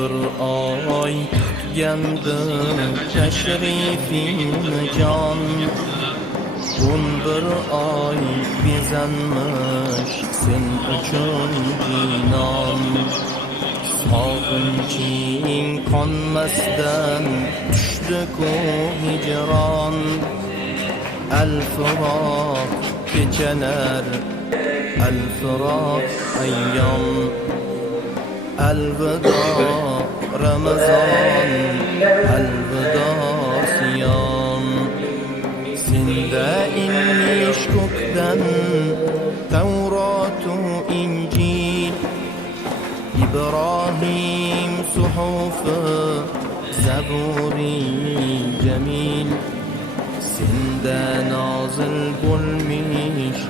bir oy kutgandim tashrifingni jon. 11 oy bezanmish sen uchun jinon. Sog'inching qonmasdan tushdi-ku hijron. Al-firoq kechalar, al-firoq ayyom. Alvido Ramazon, alvido siyom. Senda inmish ko'kdan Tavrotu Injil. İbrahim suhufi Zaburi Jamil. Senda nozil bo'lmish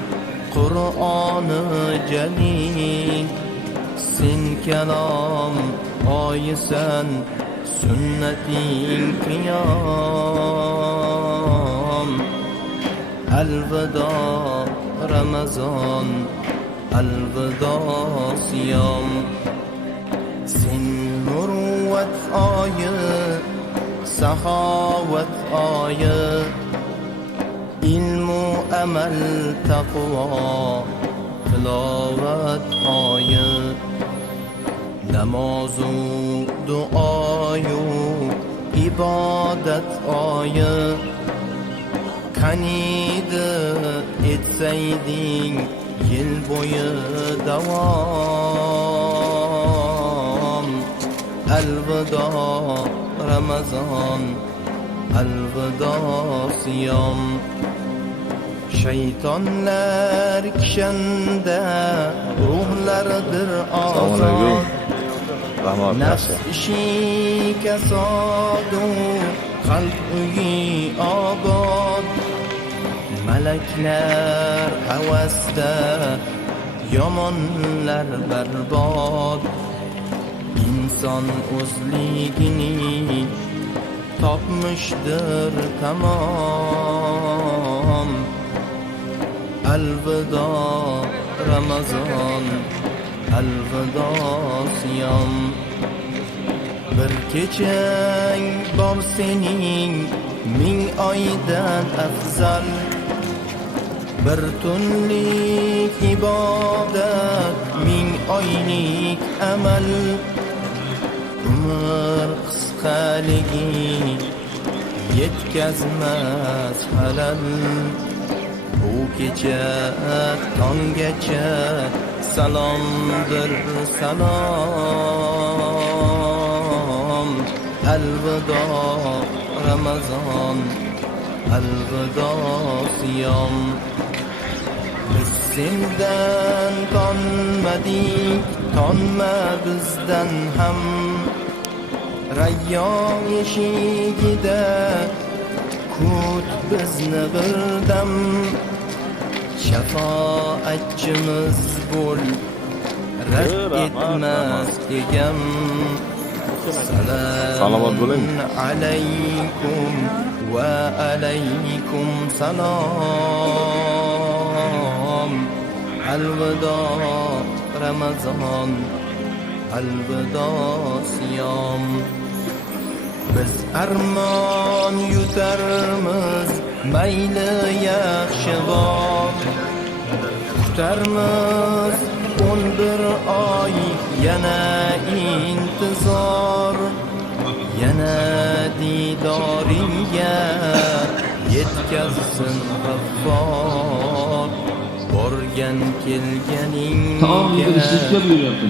Qur'oni Jalil. Sen kalom oyisan, sunnating qiyom. Alvido Ramazon, alvido siyom. Sen muruvvat oyi, saxovat oyi. Ilmu amal taqvo tilovat oyi. Namozu duoyu ibodat oyi. Qaniydi etsayding yil bo'yi davom. Alvido Ramazon, alvido siyom. Shaytonlar kishanda ruhlardir ozod. Nafs ishi kasodu qalb uyi obod. Malaklar havasda, yomonlar barbod. İnson o'zligini topmishdir tamom. Alvido Ramazon, alvido siyom. Bir kechang bor sening ming oydan afzal. Bir tunlik ibodat ming oylik amal. Umr qisqaligi yetkazmas halal. Bu kecha tonggacha salomdir salom. Alvido Ramazon, alvido siyom. Biz sendan tonmadik, tonma bizdan ham. Rayyon eshigida kut bizni birdam. Shafoatchimiz bo'l, rad etmas egam. Salomat bo'ling. Alaykum va alaykum salom. Alvido Ramazon, alvido siyom. Biz armon yutarmiz, mayli yaxshi bor. Kutarmiz 11 oy, yana intizor. Yana didoringga yetkazsin G'affor. Borgan kelganingga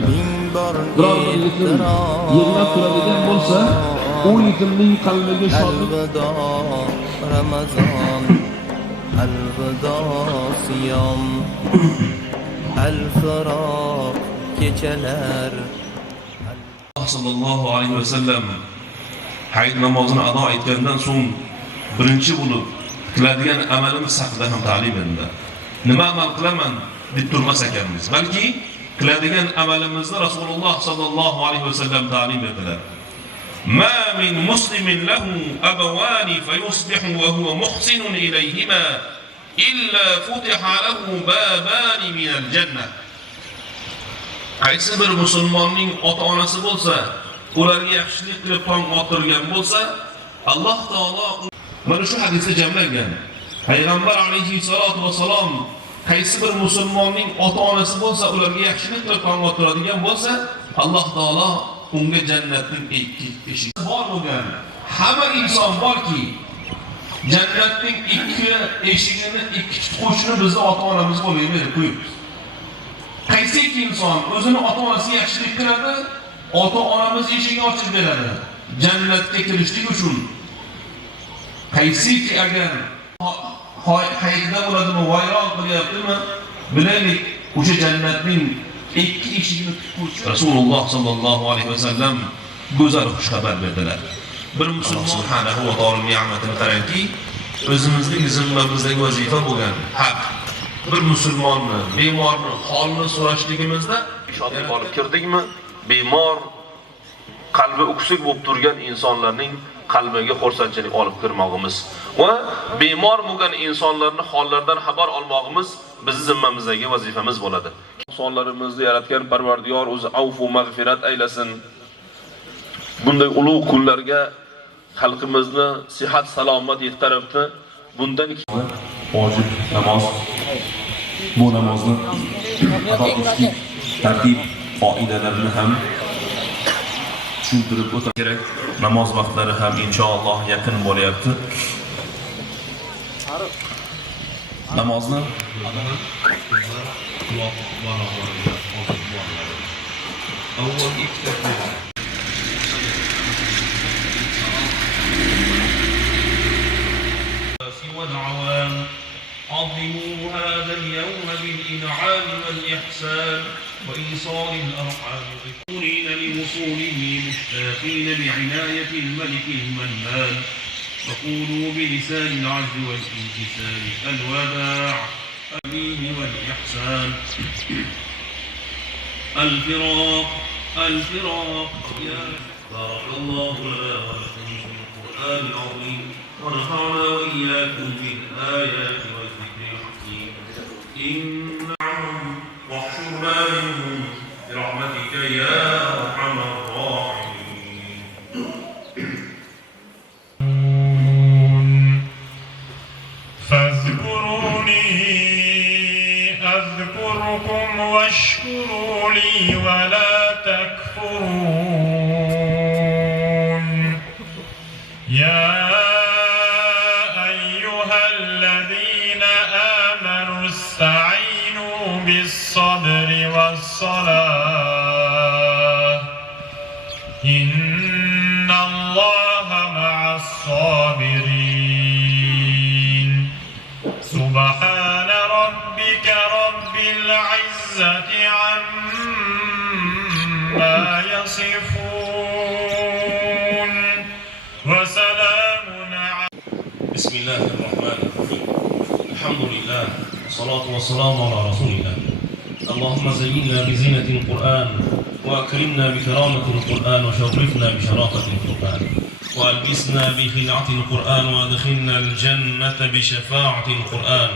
ming bor ehtirom. Yerlab turadigan bo'lsa, u yetimning qalbiga shodlik. Alvido Ramazon, alvido siyom. Al-firoq kechalar. Sallallahu alayhi va sallam hayit namozini ado etgandan so'ng birinchi bo'lib qiladigan amalimiz haqida ham ta'lim berdi. Nima amal qilaman deb turmas ekanmiz, balki qiladigan amalimizni Rasululloh sallallohu alayhi va sallam ta'lim berdilar. Ma min muslimin lahu abawani fayusbihu wa huwa muhsinun ilayhima illa futiha lahu babani min al-jannah. Qaysi bir musulmonning ota-onasi bo'lsa ularga yaxshilik qilib tong ottirgan bo'lsa, Alloh taolo mana shu hadisda jamlangan. Payg'ambar alayhisolatu vasallam qaysi bir musulmonning ota-onasi bo'lsa, ularga yaxshilik qilib tong ottiradigan bo'lsa, Alloh taolo unga jannatning ikki eshigi bor bo'lgan. Hamma inson borki, jannatning ikki eshigini, ikki tutquchini bizni ota-onamiz bo'lib berib qo'yibdi. Qaysi inson o'zini ota-onasiga yaxshilik qiladi, ota-onamiz eshigini ochib beradi jannatga kirishlik uchun. Qaysiki agar hayda bo'ladimi, vayron qilyaptimi, bilaylik, o'sha jannatning ikki eshigini tutuvchi Rasululloh sallallohu alayhi vasallam go'zal xushxabar berdilar. Bir musulmon subhanahu va taolo ne'matini qarangki, o'zimizning zimmamizdagi vazifa bo'lgan haq. Bir musulmonni, bemorni holini so'rashligimizda shodlik olib kirdikmi? Bemor, qalbi o'ksik bo'lib turgan insonlarning qalbiga xursandchilik olib kirmog'imiz va bemor bo'lgan insonlarning hollaridan xabar olmog'imiz bizning zimmamizdagi vazifamiz bo'ladi. Insonlarimizni yaratgan Parvardigor o'zi avfu mag'firat aylasin. Bunday ulug' kunlarga xalqimizni sihat salomat yetaribdi. Bundan vojib namoz, bu namozni ado etishlik tartib qoidalarini ham tushuntirib o'tish kerak. Namoz vaqtlari ham inshaalloh yaqin bo'lyapti. Namozni والعوام عظموا هذا اليوم بالإنعام والإحسان وإيصال الأرحام مذكورين لوصوله مشتاقين لعناية الملك المنان وقولوا بلسان العجز والانكسار الوداع الدين والإحسان الفراق يا بارك الله لنا ولكم في القرآن العظيم ونفعنا وإياكم بالآيات والذكر الحكيم إنهم واحشرنا منهم برحمتك يا أرحم الراحمين. فاذكروني أذكركم واشكروا لي ولا تكفرون. يا استعينوا بالصبر والصلاة إن الله مع الصابرين. سبحان ربك رب العزة عما يصفون وسلام على بسم الله الرحمن الرحيم. الحمد لله والصلاة والسلام على رسول الله. اللهم زينا بزينة القرآن وأكرمنا بكرامة القرآن وشرفنا بشرافة القرآن وألبسنا بخلعة القرآن وأدخلنا الجنة بشفاعة القرآن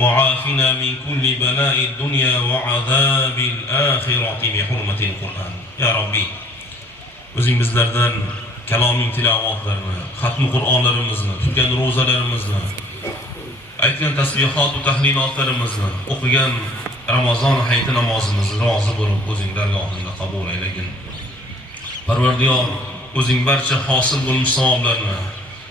وعافنا من كل بلاء الدنيا وعذاب الآخرة بحرمة القرآن. يا ربي o'zing bizlardan kaloming tilovatlarini, xatmi Qur'onlarimizni, tutgan ro'zalarimizni, aytgan tasbihot va tahlilotlarimizni, o'qigan Ramazon hayiti namozimizni rozi bo'lib o'zing dargohingda qabul aylagin. Parvardigor, o'zing barcha hosil bo'lmuş savoblarni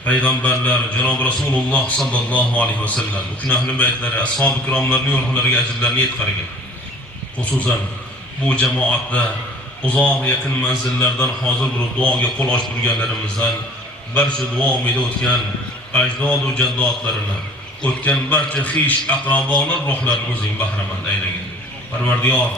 payg'ambarlar janob Rasululloh sallallohu alayhi vasallam, uning ahli baytlari, ashab-i ikromlarning ruhlariga ajrlarni yetkazgin. Xususan bu jamoatda uzoq yaqin manzillardan hozir bo'lib duoga qo'l ochib turganlarimizdan barcha duo umidi o'tgan ajdod va jaddodlarini, o'tgan barcha xish aqrabolar ruhlarini o'zing bahramand aylagin. Parvardigor,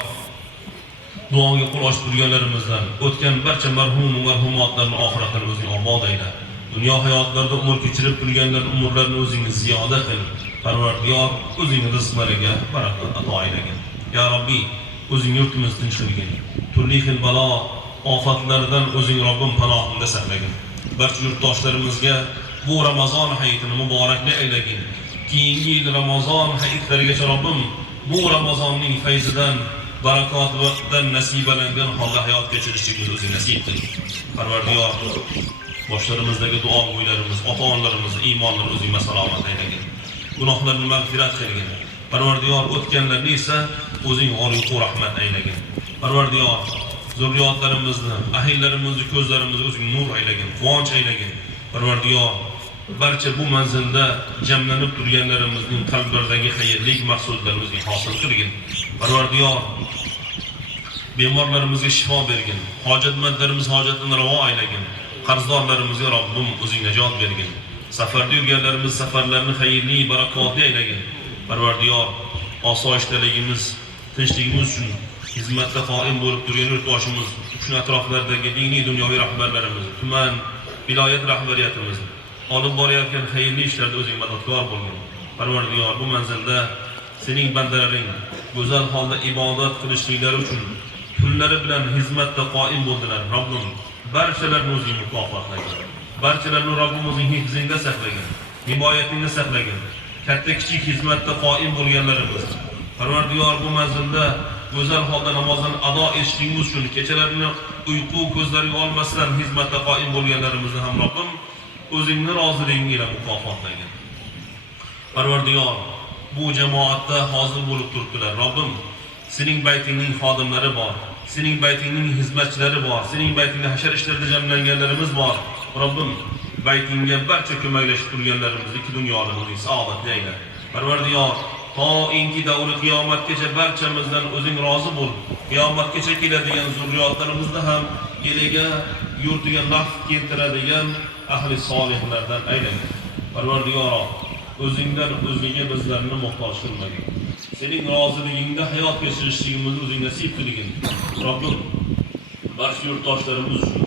duoga qo'l ochib turganlarimizdan o'tgan barcha marhum va marhumotlarning oxiratini o'zing obod ayla. Dunyo hayotlarida umr kechirib turganlarning umrlarini o'zing ziyoda qil. Parvardigor, o'zing rizqlariga barakot ato aylagin. Ya Robbi, o'zing yurtimizni tinchligin. Turli xil balo, ofatlardan o'zing Robbim panohingda saqlagin. Barcha yurtdoshlarimizga bu Ramazon hayitini muborakli aylagin. Keyingi yil Ramazon hayitlarigacha Robbim bu Ramazonning fayzidan barakotdan nasibalangan holda hayot kechirishimizni o'zing nasib qil. Parvardigor, boshlarimizdagi duo o'ylarimiz, ota-onalarimiz iymonlarini o'zing salomat aylagin. Gunohlarni mag'firat qilgin. Parvardigor, o'tganlarni esa o'zing g'olib rahmat aylagin. Parvardigor, zurriyotlarimizni, ahillarimizni, ko'zlarimizni o'zing nur aylagin, quvonch aylagin. Parvardigor, barcha bu manzilda jamlanib turganlarimizning qalblaridagi xayrlik mahsulotlarini o'zing hosil qilgin. Parvardigor, bemorlarimizga shifo bergin. Hojatmandlarimiz hojatini ravo aylagin. Qarzdorlarimizga Robbim o'zing najot bergin. Safarda yurganlarimiz safarlarini xayrli, barakotli aylagin. Parvardigor, osoyishtaligimiz, tinchligimiz uchun xizmatda qoim bo'lib turgan yurtboshimiz, shu atroflardagi diniy dunyoviy rahbarlarimiz, tuman, viloyat rahbariyatimiz olib borayotgan xayrli ishlarda o'zing madadkor bo'lgin. Parvardigor, bu manzilda sening bandalaring go'zal holda ibodat qilishliklari uchun pullari bilan xizmatda qoim bo'ldilar. Robbim, barchalarini o'zing mukofotlagin. Barchalarini Robbim o'zing hifzingda saqlagin, himoyatingda saqlagin. Katta kichik xizmatda qoim bo'lganlarimiz, Parvardigor, bu manzilda go'zal holda namozini ado etishligimiz uchun kechalarini uyqu ko'zlariga olmasdan xizmatda qoim bo'lganlarimizni ham Robbim o'zingning roziliging bilan mukofotlagin. Parvardigor, bu jamoatda hozir bo'lib turibdilar. Robbim, sening baytingning xodimlari bor, sening baytingning xizmatchilari bor, sening baytingda hashar ishlarda jamlanganlarimiz bor. Robbim, baytingga barcha ko'maklashib turganlarimizni ikki dunyolarimizni saodatli ayla. Parvardigor, toinki davri qiyomatgacha barchamizdan o'zing rozi bo'l. Qiyomatgacha keladigan zurriyotlarimizni ham eliga, yurtiga naf keltiradigan ahli solihlardan aylagin. Parvardigor, o'zingdan o'zingga bizlarni muhtoj qilmagin. Sening roziligingda hayot kechirishligimizni o'zing nasib qilgin. Robbim, barcha yurtdoshlarimiz uchun,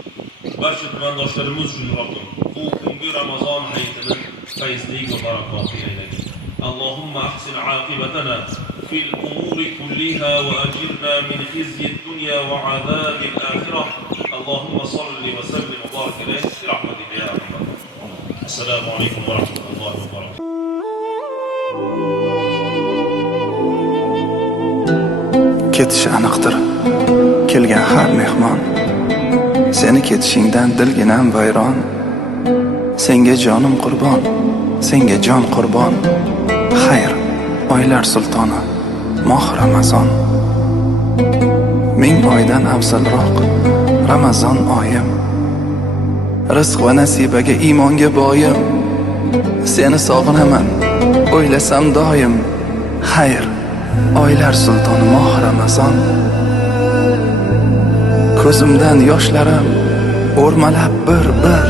barcha tumandoshlarimiz uchun Robbim, bu kungi Ramazon hayitini fayzli va barakotli aylagin. Allahumma ahsin aqibatana fil umuri kulliha wa ajirna min khizyi ad-dunya wa azabi al-akhirah. Allahumma salli wa sallim wa barik alayhi bi rahmatika ya arhamar rahimin. Assalomu alaykum wa rahmatullahi wa barakatuh. Ketishi aniqdir, kelgan har mehmon. Seni ketishingdan dilginam vayron. Senga jonim qurbon, senga jon qurbon. Xayr, oylar sultoni, moh Ramazon. Ming oydan afzalroq Ramazon oyim. Rizq va nasibaga iymonga boyim. Seni sog'inaman, o'ylasam doim. Xayr, oylar sultoni, moh Ramazon. Ko'zimdan yoshlarim o'rmalab bir-bir,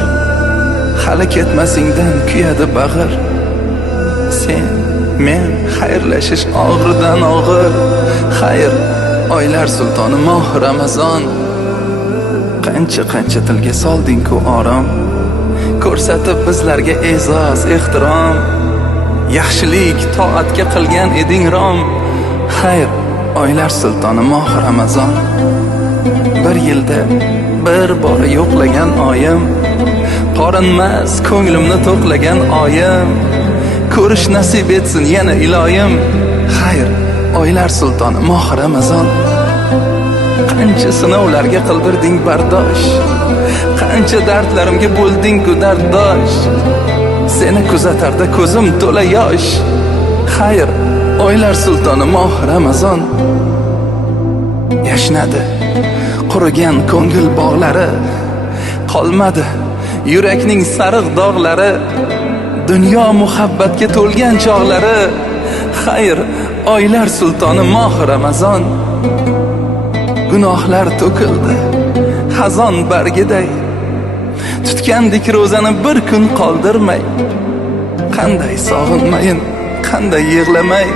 hali ketmasingdan kuyadi bag'ir. Sen, men xayrlashish og'ridan og'ir. Xayr, oylar sultoni, moh Ramazon. Qancha tilga solding-ku orom, ko'rsatib bizlarga e'zoz, ehtirom. Yaxshilik, toatga qilgan eding rom. Xayr, oylar sultoni, moh Ramazon. Bir yilda bir bor yo'qlagan oyim, qorinmas ko'nglimni to'qlagan oyim. Ko'rish nasib etsin yana iloyim. Xayr, oylar sultoni, moh Ramazon. Qancha sinovlarga qildirding bardosh, qancha dardlarimga bo'lding-ku darddosh. Seni kuzatarda ko'zim to'la yosh. Xayr, oylar sultoni, moh Ramazon. Yashnadi qurigan ko'ngil bog'lari, qolmadi yurakning sariq dog'lari. Dunyo muhabbatga to'lgan chog'lari. Xayr, oylar sultoni, moh Ramazon. Gunohlar to'kildi xazon bargiday, tutgandik ro'zani bir kun qoldirmay. Qanday sog'inmayin, qanday yig'lamay.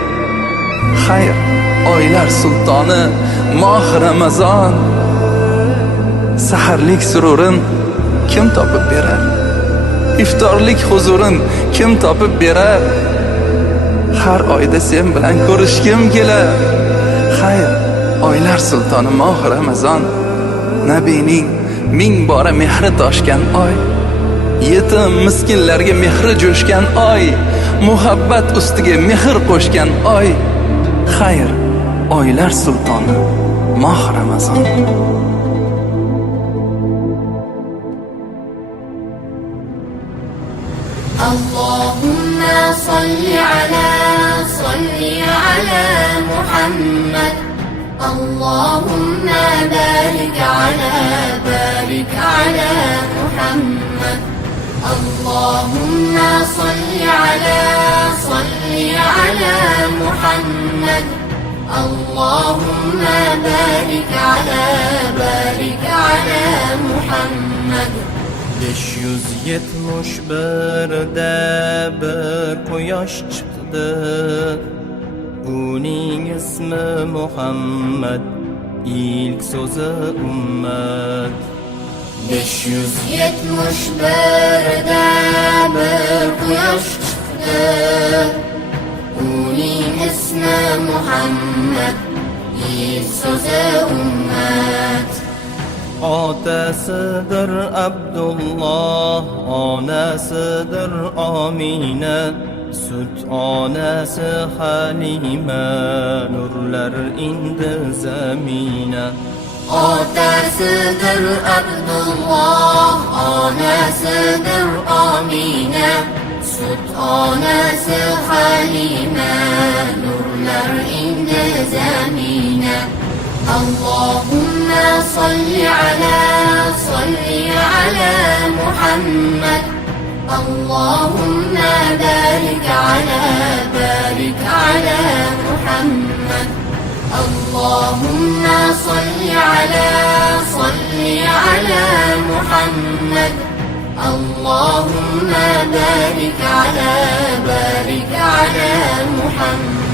Xayr, oylar sultoni, moh Ramazon. Saharlik sururin kim topib berar? Iftorlik huzurin kim topib berar? Har oyda sen bilan ko'rishkim kelar. Xayr, oylar sultoni, moh Ramazon. Nabining ming bora mehri toshgan oy, yetim miskinlarga mehri jo'shgan oy, muhabbat ustiga mehr qo'shgan oy. Xayr, oylar sultoni moh Ramazon. اللهم صل على محمد. اللهم بارك على محمد. اللهم صل على محمد. اللهم بارك على محمد. 571'de bir quyosh chiqdi, uning ismi Muhammad, ilk so'zi ummat. 571'de bir quyosh chiqdi, uning ismi Muhammad, ilk so'zi ummat. Otasidir Abdulloh, onasidir Amina, sut onasi Halima, nurlar indi zamina. Otasidir Abdulloh, onasidir Amina, sut onasi Halima, nurlar indi zamina. اللهم صل على محمد. اللهم بارك على محمد. اللهم صل على محمد. اللهم بارك على محمد.